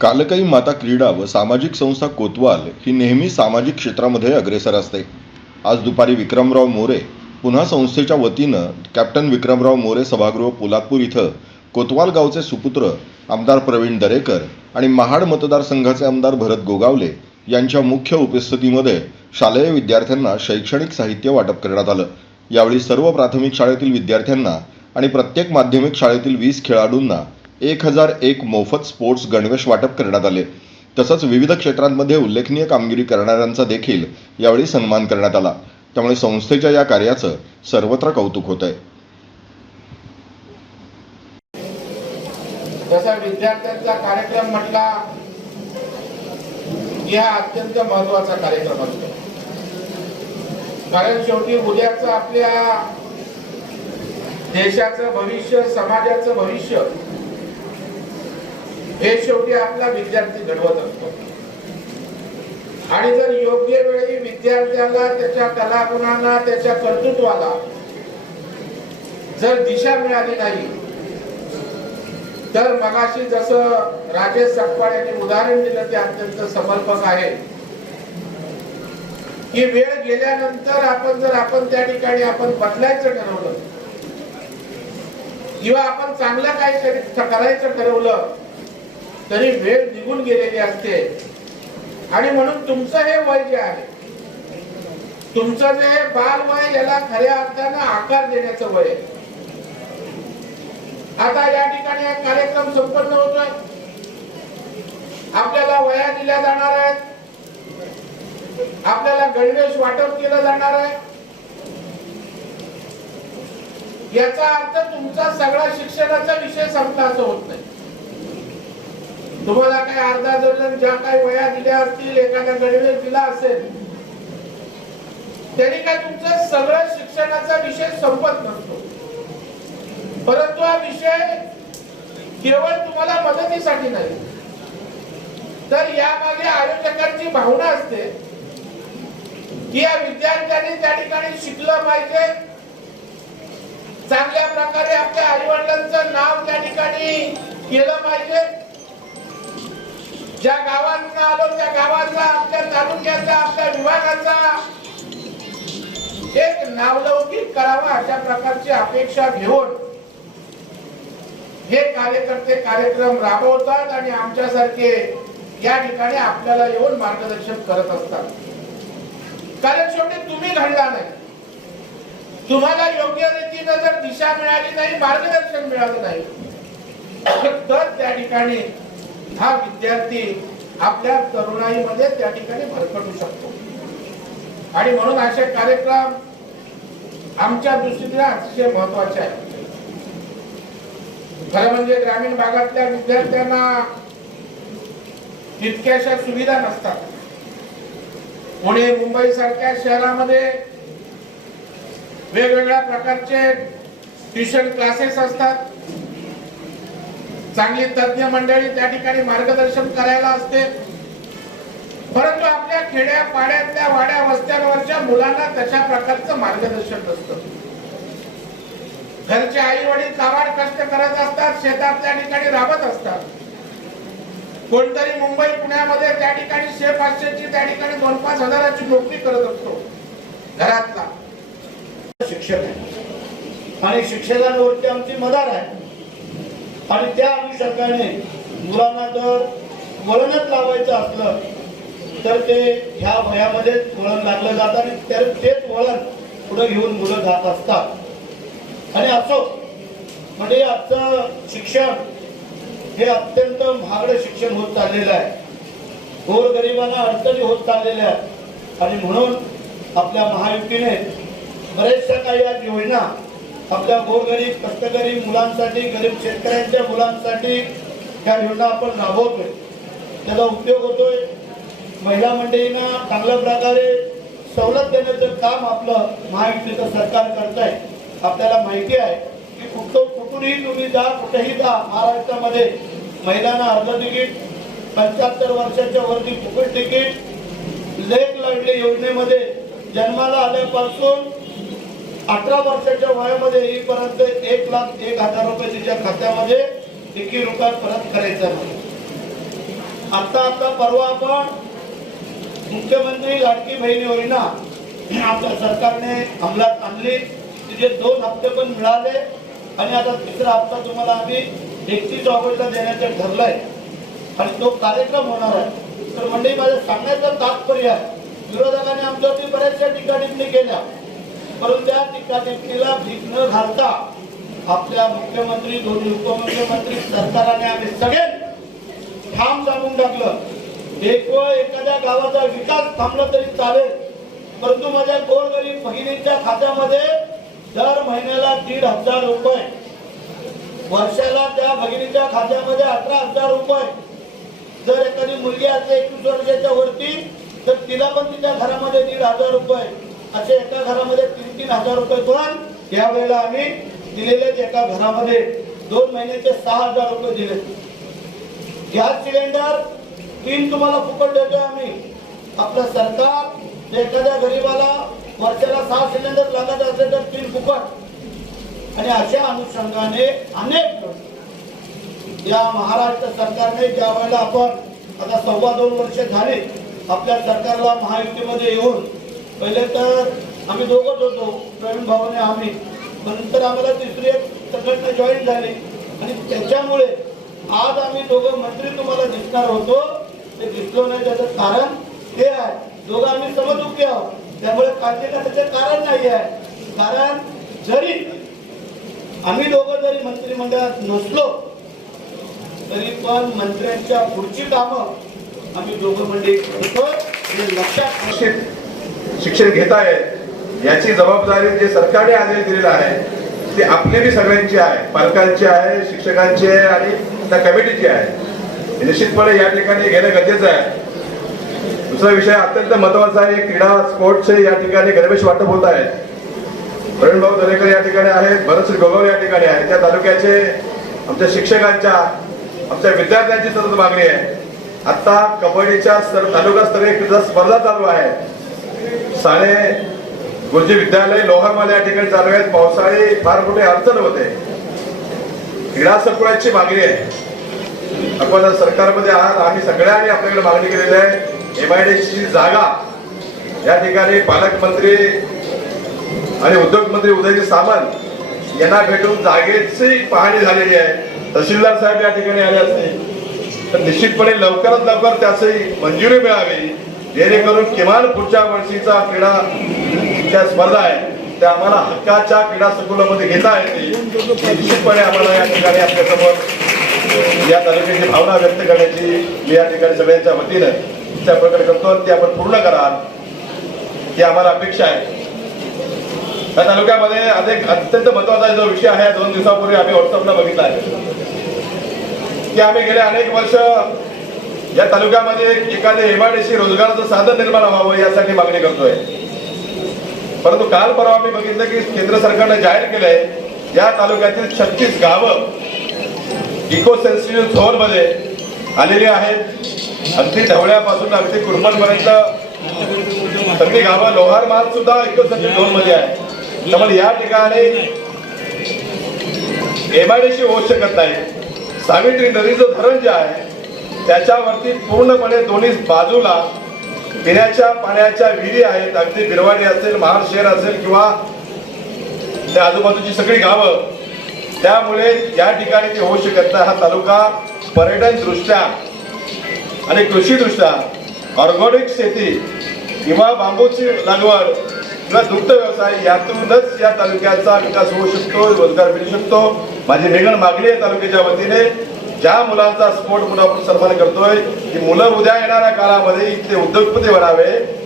कालकाई माता क्रीडा व सामाजिक संस्था कोतवाल ही नेहमी सामाजिक क्षेत्रामध्ये अग्रेसर असते. आज दुपारी विक्रमराव मोरे पुन्हा संस्थेच्या वतीनं कॅप्टन विक्रमराव मोरे सभागृह पोलादपूर इथं कोतवाल गावचे सुपुत्र आमदार प्रवीण दरेकर आणि महाड मतदारसंघाचे आमदार भरत गोगावले यांच्या मुख्य उपस्थितीमध्ये शालेय विद्यार्थ्यांना शैक्षणिक साहित्य वाटप करण्यात आलं. यावेळी सर्व प्राथमिक शाळेतील विद्यार्थ्यांना आणि प्रत्येक माध्यमिक शाळेतील वीस खेळाडूंना एक हजार एक मोफत स्पोर्ट्स गणवेश वाटप करण्यात आले. तसंच विविध क्षेत्रांमध्ये उल्लेखनीय कामगिरी करणाऱ्यांचा देखील यावेळी सन्मान करण्यात आला. त्यामुळे संस्थेच्या या कार्याचं सर्वत्र कौतुक होत आहे जसा विद्यार्थ्यांचा कार्यक्रम म्हटला की हा अत्यंत महत्त्वाचा कार्यक्रम असतो. कारण शेवटी उद्याचं आपल्या देशाचं भविष्य समाजाचं भविष्य हे शेवटी आपला विद्यार्थी घडवत असतो. आणि जर योग्य वेळी विद्यार्थ्याला त्याच्या कलागुणांना त्याच्या कर्तृत्वाला जर दिशा मिळाली नाही तर मगाशी जसं राजेश सकपाळ यांनी उदाहरण दिलं ते अत्यंत समर्पक आहे. की वेळ गेल्यानंतर आपण जर आपण त्या ठिकाणी आपण बदलायचं ठरवलं किंवा आपण चांगलं काय करायचं ठरवलं तरी वेळ निघून गेलेली असते. आणि म्हणून तुमचं हे वय जे आहे तुमचं जे बाल वय याला खऱ्या अर्थानं आकार देण्याचं वय आहे. आता या ठिकाणी कार्यक्रम संपन्न होतोय. आपल्याला वया दिल्या जाणार आहेत. आपल्याला गणवेश वाटप केलं जाणार आहे. याचा अर्थ तुमचा सगळा शिक्षणाचा विषय संपला असं होत नाही. तुम्हाला काही अर्धा डझन ज्या काही वया दिल्या असतील एखाद्या गणवेश दिला असेल त्यांनी काय तुमचं सगळं शिक्षणाचा विषय संपत नसतो. परंतु हा विषय केवळ तुम्हाला मदतीसाठी नाही. तर यामागे आयोजकांची भावना असते की या विद्यार्थ्यांनी त्या ठिकाणी शिकलं पाहिजे. चांगल्या प्रकारे आपल्या आईवडिलांचं नाव त्या ठिकाणी केलं पाहिजे. ज्या गावांना आलो त्या गावांचा आपल्या तालुक्याचा आपल्या विभागाचा एक नावलौकिक करावा अशा प्रकारची अपेक्षा घेऊन हे कार्यकर्ते कार्यक्रम राबवतात आणि आमच्यासारखे या ठिकाणी आपल्याला येऊन मार्गदर्शन करत असतात. कारण शेवटी तुम्ही घडला नाही. तुम्हाला योग्य रीतीनं जर दिशा मिळाली नाही मार्गदर्शन मिळालं नाही तर त्या ठिकाणी हा विद्यार्थी आपल्या तरुणाईमध्ये त्या ठिकाणी भरकटू शकतो. आणि म्हणून असे कार्यक्रम आमच्या दृष्टीने अतिशय महत्त्वाचे आहेत. खरं म्हणजे ग्रामीण भागातल्या विद्यार्थ्यांना तितक्याशा सुविधा नसतात. पुणे मुंबई सारख्या शहरामध्ये वेगवेगळ्या प्रकारचे ट्युशन क्लासेस असतात. चांगली तज्ञ मंडळी त्या ठिकाणी मार्गदर्शन करायला असते. परंतु आपल्या खेड्या पाड्यातल्या वाड्या वस्त्यांवरच्या मुलांना तशा प्रकारचं मार्गदर्शन नसतं. घरचे आई वडील काबाड कष्ट करत असतात शेतात त्या ठिकाणी राबत असतात. कोणतरी मुंबई पुण्यामध्ये त्या ठिकाणी शे पाचशेची त्या ठिकाणी दोन पाच हजाराची नोकरी करत असतो. घरातला. शिक्षक आहे. आणि शिक्षकांवरती आमची मदार आहे. आणि त्या अनुषंगाने मुलांना जर वळणच लावायचं असलं तर ते ह्या वयामध्येच वळण लागलं जातं आणि तर तेच वळण पुढे घेऊन मुलं जात असतात. आणि असो म्हणजे आजचं शिक्षण हे अत्यंत महागडं शिक्षण होत चाललेलं आहे. गोरगरिबांना अडचणी होत चाललेल्या आहेत. आणि म्हणून आपल्या महायुतीने बरेचशा काही आज योजना आपल्या गोरगरीब कष्टकरी मुलांसाठी गरीब शेतकऱ्यांच्या मुलांसाठी ह्या योजना आपण राबवतोय. त्याचा उपयोग होतोय. महिला मंडळींना चांगल्या प्रकारे सवलत देण्याचं काम आपलं महायुतीचं सरकार करत आहे आपल्याला माहिती आहे की कुठं कुठूनही तुम्ही जा कुठेही जा महाराष्ट्रामध्ये महिलांना अर्ध तिकीट पंच्याहत्तर वर्षाच्या वरती फुकट तिकीट लेख लाडले योजनेमध्ये जन्माला आल्यापासून अठरा वर्षाच्या वयामध्ये येईपर्यंत एक लाख एक हजार रुपये तिच्या खात्यामध्ये एकी रुपये परत करायचा नाही. आता आता परवा आपण मुख्यमंत्री लाडकी बहीण योजना आपल्या सरकारने अंमलात आणली. तिचे दोन हप्ते पण मिळाले. आणि आता तिसरा हप्ता तुम्हाला आम्ही एकतीस ऑगस्टला देण्याचं ठरलंय. आणि तो कार्यक्रम होणार आहे. तर म्हणजे माझं सांगण्याचं तात्पर्य आहे विरोधकांनी आमच्यावरती बऱ्याचशा ठिकाणी केल्या. परंतु त्या टीका टिप्पणीला भीक न घालता आपल्या मुख्यमंत्री दोन्ही उपमुख्यमंत्री सरकाराने आम्ही सगळे ठाम जाणून टाकलं. एक वेळ एखाद्या गावाचा विकास थांबला तरी चालेल. परंतु माझ्या गोरगरीब भगिनीच्या खात्यामध्ये दर महिन्याला दीड हजार रुपये. वर्षाला त्या भगिनीच्या खात्यामध्ये अठरा हजार रुपये. जर एखादी मुलगी असते एकवीस वर्षाच्या वरती तर तिला पण तिच्या घरामध्ये दीड हजार रुपये. असे एका घरामध्ये तीन तीन हजार रुपये पण यावेळेला आम्ही दिलेले एका घरामध्ये दोन महिन्याचे सहा हजार रुपये दिले. गॅस सिलेंडर तीन तुम्हाला फुकट देतोय आम्ही. आपलं सरकार एखाद्या गरीबाला वर्षाला सहा सिलेंडर लागत असेल तर तीन फुकट. आणि अशा अनुषंगाने अनेक या महाराष्ट्र सरकारने ज्या वेळेला आपण आता सव्वा दोन वर्ष झाली आपल्या सरकारला महायुतीमध्ये येऊन पहिले तर आम्ही दोघंच होतो प्रवीण भावाने आम्ही. नंतर आम्हाला तिसरी एक संघटना जॉईन झाली. आणि त्याच्यामुळे आज आम्ही दोघं मंत्री तुम्हाला दिसणार होतो. ते दिसलो नाही त्याचं कारण हे आहे. दोघं आम्ही समजुकी आहोत. त्यामुळे काळजी त्याचं कारण नाही आहे कारण जरी आम्ही दोघं जरी मंत्रिमंडळात नसलो तरी पण मंत्र्यांच्या पुढची कामं आम्ही दोघं मंडळी करतो. हे लक्षात असेल शिक्षण घेत आहेत याची जबाबदारी जे सरकारने आदेश दिलेला आहे ती आपली बी सगळ्यांची आहे. पालकांची आहे शिक्षकांची आहे आणि त्या कमिटीची आहे. निश्चितपणे या ठिकाणी घेणं गरजेचं आहे. दुसरा विषय अत्यंत महत्त्वाचा आहे क्रीडा स्पोर्ट्सचे या ठिकाणी गणवेश वाटप होत आहेत प्रवीण भाऊ दरेकर या ठिकाणी आहेत भरत गोगाव या ठिकाणी आहेत. त्या तालुक्याचे आमच्या शिक्षकांच्या आमच्या विद्यार्थ्यांची सतत मागणी आहे. आता कबड्डीच्या तालुका तालुकास्तरीय क्रीडा स्पर्धा चालू आहे. साने गुरुजी विद्यालय लोहारमध्ये या ठिकाणी चालू आहेत. पावसाळी फार मोठी अडचण होते. क्रीडा संकुलाची मागणी आहे. आपण सरकारमध्ये आहात. आम्ही सगळ्यांनी आपल्याकडे मागणी केलेली आहे. एमआयडीसी जागा या ठिकाणी पालकमंत्री आणि उद्योग मंत्री उदयजी सामंत यांना भेटून जागेची पाहणी झालेली आहे. तहसीलदार साहेब या ठिकाणी आले असते तर निश्चितपणे लवकरात लवकर त्याची मंजुरी मिळावी. जेणेकरून किमान पुढच्या वर्षीचा क्रीडा ज्या स्पर्धा आहे त्या आम्हाला हक्काच्या क्रीडा संकुलामध्ये घेता येते निश्चितपणे आम्हाला या ठिकाणी आपल्यासमोर या तालुक्याची भावना व्यक्त करण्याची मी या ठिकाणी सगळ्यांच्या वतीनं त्या प्रकट करतो ते ती आपण पूर्ण कराल ही आम्हाला अपेक्षा आहे. या तालुक्यामध्ये अनेक अत्यंत महत्त्वाचा जो विषय आहे दोन दिवसापूर्वी आम्ही व्हॉट्सअपला बघितला आहे. की आम्ही गेले अनेक वर्ष या तालुक्यामध्ये एखादे एमआयडीसी रोजगाराचं साधन निर्माण व्हावं यासाठी मागणी करतोय. परंतु काल परवा मी बघितलं की केंद्र सरकारने जाहीर केलंय या तालुक्यातील छत्तीस गावं इको सेन्सिटिव्ह झोनमध्ये आलेली आहेत. अगदी ढवळ्यापासून अगदी कुरमलपर्यंत सगळी गावं लोहार माल सुद्धा इको सेन्सिटिव्ह झोनमध्ये आहे. त्यामुळे या ठिकाणी एमआयडीसी होऊ शकत नाही. सावित्री नदीचं धरण जे आहे त्याच्यावरती पूर्णपणे दोन्ही बाजूला पिण्याच्या पाण्याच्या विहिरी आहेत. अगदी बिरवाडी असेल महाड शहर असेल किंवा त्या आजूबाजूची सगळी गावं. त्यामुळे या ठिकाणी ते होऊ शकत नाही. हा तालुका पर्यटन दृष्ट्या आणि कृषीदृष्ट्या ऑर्गॅनिक शेती किंवा बांबूची लागवड किंवा दुग्ध व्यवसाय यातूनच या तालुक्याचा विकास होऊ शकतो रोजगार मिळू शकतो. माझी वेगळ मागणी आहे तालुक्याच्या वतीने. ज्या मुलांचा स्पोर्ट म्हणून आपण सन्मान करतोय की मुलं उद्या येणाऱ्या काळामध्ये इथले उद्योगपती बनावे.